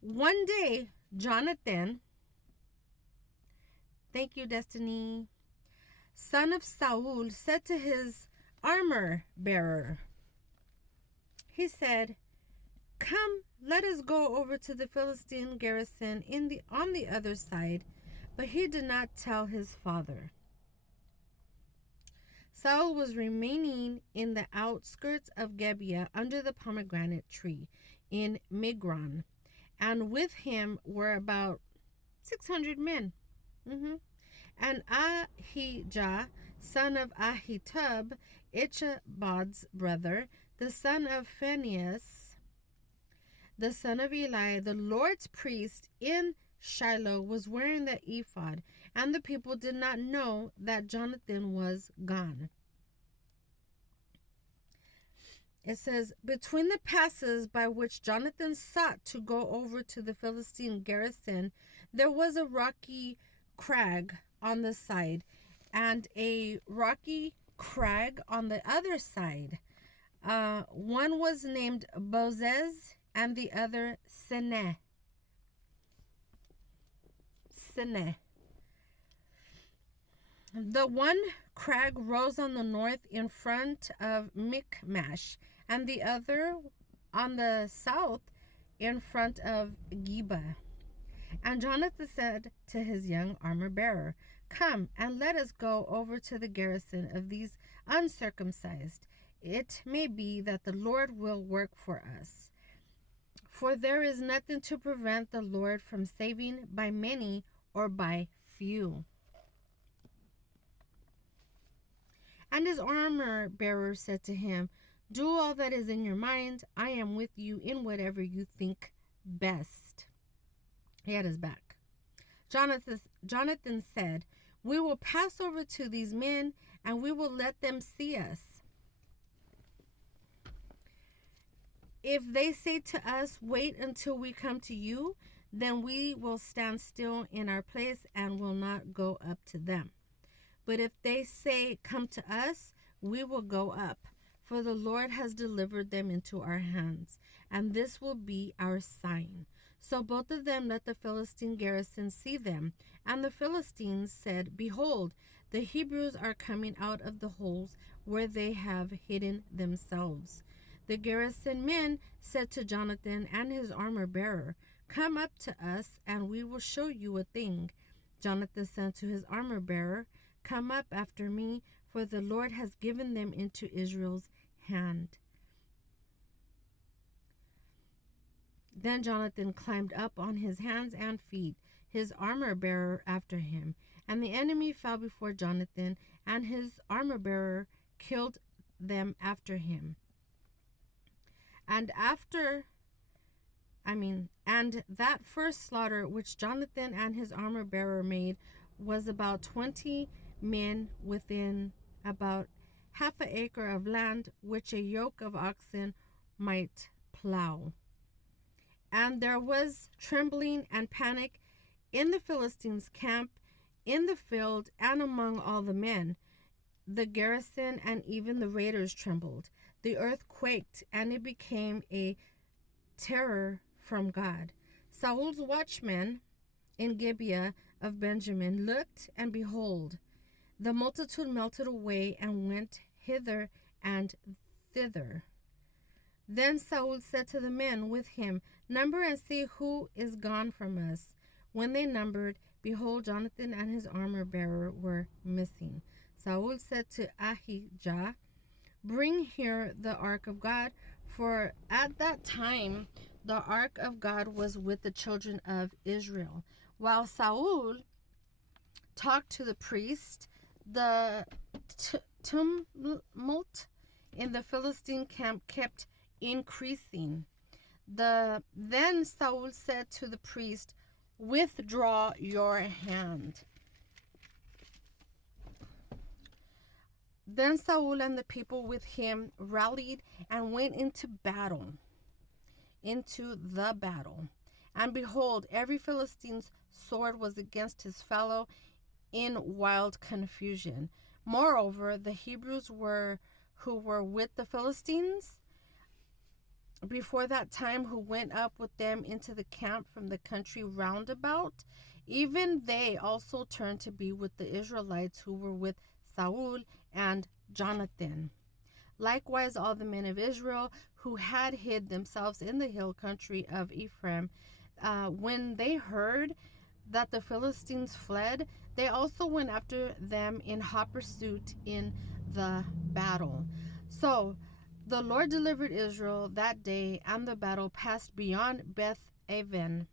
One day, Jonathan, thank you, Destiny, son of Saul, said to his armor bearer, he said, "Come, let us go over to the Philistine garrison on the other side." But he did not tell his father. Saul was remaining in the outskirts of Gibeah under the pomegranate tree in Migron, and with him were about 600 men. And Ahijah, son of Ahitub, Ichabod's brother, the son of Phinehas, the son of Eli, the Lord's priest in Shiloh, was wearing the ephod, and the people did not know that Jonathan was gone. It says, between the passes by which Jonathan sought to go over to the Philistine garrison, there was a rocky crag on the side and a rocky crag on the other side. One was named Bozez and the other Seneh. The one crag rose on the north in front of Michmash, and the other on the south in front of Geba. And Jonathan said to his young armor bearer, "Come and let us go over to the garrison of these uncircumcised. It may be that the Lord will work for us. For there is nothing to prevent the Lord from saving by many or by few." And his armor bearer said to him, "Do all that is in your mind. I am with you in whatever you think best." He had his back. Jonathan said, "We will pass over to these men, and we will let them see us. If they say to us, 'Wait until we come to you,' then we will stand still in our place and will not go up to them. But if they say, 'Come to us,' we will go up, for the Lord has delivered them into our hands, and this will be our sign." So both of them let the Philistine garrison see them. And the Philistines said, "Behold, the Hebrews are coming out of the holes where they have hidden themselves." The garrison men said to Jonathan and his armor bearer, "Come up to us, and we will show you a thing." Jonathan said to his armor bearer, "Come up after me, for the Lord has given them into Israel's hand." Then Jonathan climbed up on his hands and feet, his armor bearer after him. And the enemy fell before Jonathan, and his armor bearer killed them after him. And that first slaughter which Jonathan and his armor bearer made was about 20 men within about half an acre of land which a yoke of oxen might plow. And there was trembling and panic in the Philistines' camp, in the field, and among all the men. The garrison and even the raiders trembled. The earth quaked, and it became a terror from God. Saul's watchmen in Gibeah of Benjamin looked, and behold, the multitude melted away and went hither and thither. Then Saul said to the men with him, "Number and see who is gone from us." When they numbered, behold, Jonathan and his armor bearer were missing. Saul said to Ahijah, "Bring here the ark of God," for at that time the ark of God was with the children of Israel. While Saul talked to the priest, the tumult in the Philistine camp kept increasing. Then Saul said to the priest, "Withdraw your hand." Then Saul and the people with him rallied and went into the battle. And behold, every Philistine's sword was against his fellow in wild confusion. Moreover, the Hebrews who were with the Philistines before that time who went up with them into the camp from the country round about, even they also turned to be with the Israelites who were with Saul and Jonathan. Likewise, all the men of Israel who had hid themselves in the hill country of Ephraim, when they heard that the Philistines fled, they also went after them in hot pursuit in the battle. So the Lord delivered Israel that day, and the battle passed beyond Beth Aven.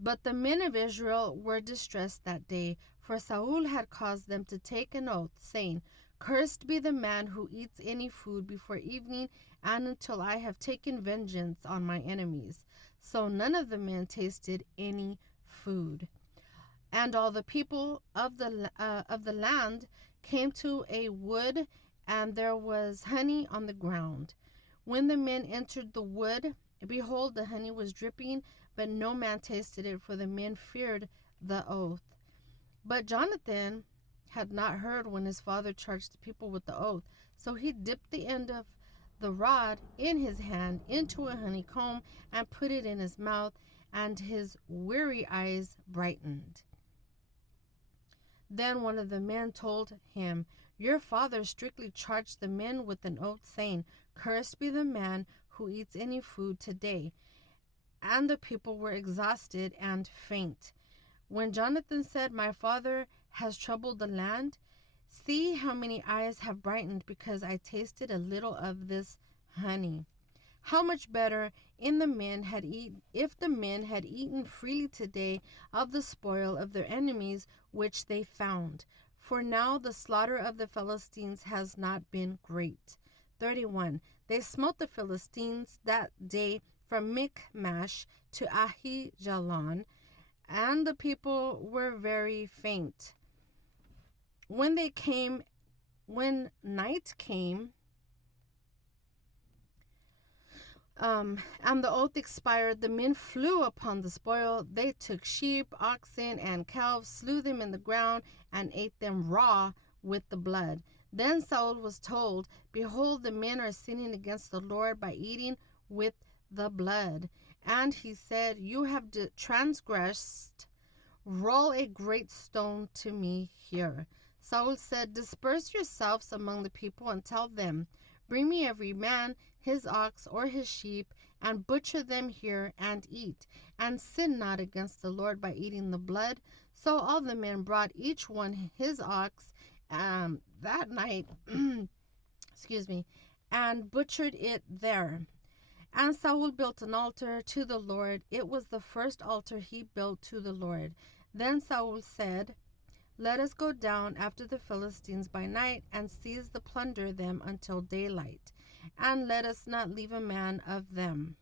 But the men of Israel were distressed that day, for Saul had caused them to take an oath, saying, Cursed be the man who eats any food before evening, and until I have taken vengeance on my enemies. So none of the men tasted any food. And all the people of the land came to a wood, and there was honey on the ground. When the men entered the wood, behold, the honey was dripping, but no man tasted it, for the men feared the oath. But Jonathan had not heard when his father charged the people with the oath. So he dipped the end of the rod in his hand into a honeycomb and put it in his mouth, and his weary eyes brightened. Then one of the men told him, Your father strictly charged the men with an oath, saying, Cursed be the man who eats any food today. And the people were exhausted and faint. When Jonathan said, My father has troubled the land, see how many eyes have brightened because I tasted a little of this honey. How much better if the men had eaten freely today of the spoil of their enemies which they found. For now the slaughter of the Philistines has not been great. 31. They smote the Philistines that day from Michmash to Ahijalon, and the people were very faint. When night came, and the oath expired, the men flew upon the spoil. They took sheep, oxen, and calves, slew them in the ground, and ate them raw with the blood. Then Saul was told, Behold, the men are sinning against the Lord by eating with the blood. And he said, You have transgressed. Roll a great stone to me here. Saul said, Disperse yourselves among the people and tell them, Bring me every man his ox or his sheep, and butcher them here and eat, and sin not against the Lord by eating the blood. So all the men brought each one his ox that night, and butchered it there. And Saul built an altar to the Lord. It was the first altar he built to the Lord. Then Saul said, Let us go down after the Philistines by night and seize the plunder them until daylight, and let us not leave a man of them.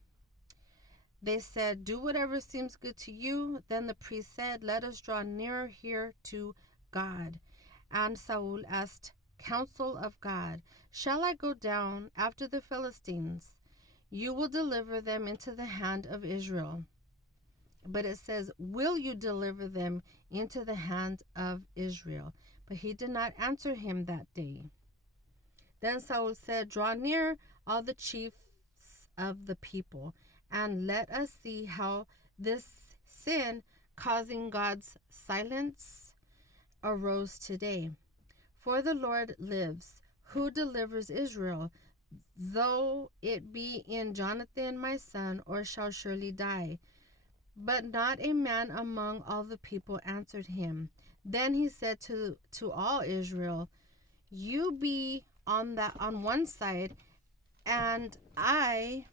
They said, Do whatever seems good to you. Then the priest said, Let us draw nearer here to God. And Saul asked counsel of God, Shall I go down after the Philistines? You will deliver them into the hand of Israel. But it says, Will you deliver them into the hand of Israel? But he did not answer him that day. Then Saul said, Draw near, all the chiefs of the people, and let us see how this sin causing God's silence arose today. For the Lord lives, who delivers Israel, though it be in Jonathan my son, or shall surely die. But not a man among all the people answered him. Then he said to all Israel, You be on one side, and I,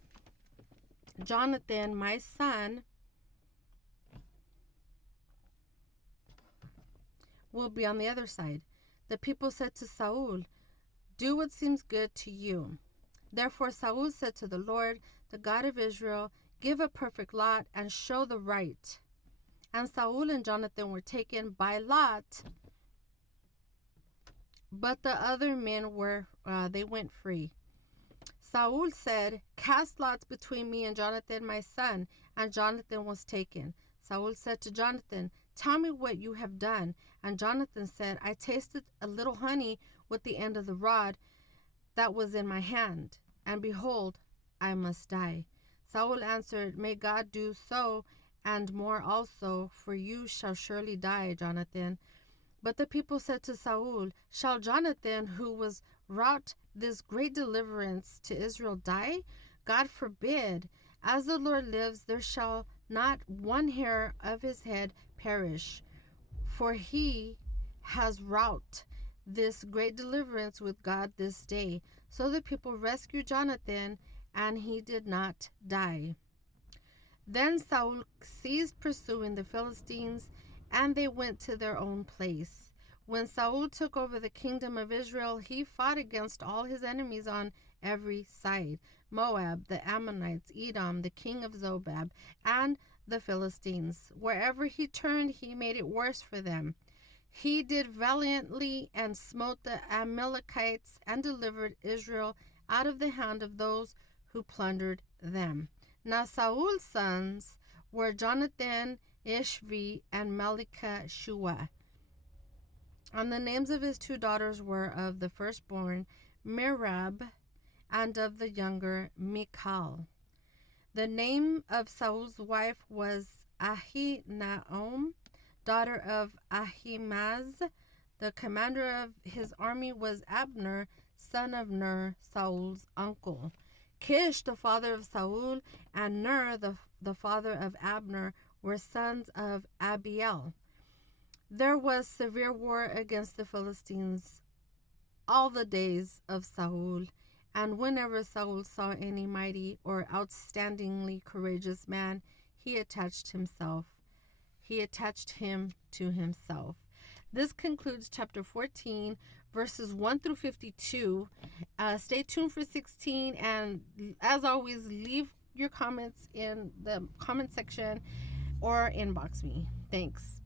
Jonathan my son, will be on the other side. The people said to Saul, Do what seems good to you. Therefore Saul said to the Lord, the God of Israel, Give a perfect lot and show the right. And Saul and Jonathan were taken by lot, but the other men they went free. Saul said, Cast lots between me and Jonathan my son, and Jonathan was taken. Saul said to Jonathan, Tell me what you have done. And Jonathan said, I tasted a little honey with the end of the rod that was in my hand, and behold, I must die. Saul answered, May God do so, and more also, for you shall surely die, Jonathan. But the people said to Saul, Shall Jonathan, who was wrought this great deliverance to Israel, die? God forbid. As the Lord lives, there shall not one hair of his head perish, for he has wrought this great deliverance with God this day. So the people rescued Jonathan, and he did not die. Then Saul ceased pursuing the Philistines, and they went to their own place. When Saul took over the kingdom of Israel, he fought against all his enemies on every side: Moab, the Ammonites, Edom, the king of Zobab, and the Philistines. Wherever he turned, he made it worse for them. He did valiantly and smote the Amalekites and delivered Israel out of the hand of those who plundered them. Now Saul's sons were Jonathan, Ishvi, and Malchishua. And the names of his two daughters were of the firstborn Merab, and of the younger Michal. The name of Saul's wife was Ahinoam, daughter of Ahimaaz. The commander of his army was Abner, son of Ner, Saul's uncle. Kish, the father of Saul, and Ner, the father of Abner, were sons of Abiel. There was severe war against the Philistines all the days of Saul, and whenever Saul saw any mighty or outstandingly courageous man, he attached him to himself. This concludes chapter 14, verses 1 through 52. Stay tuned for 16, and as always, leave your comments in the comment section or inbox me. Thanks.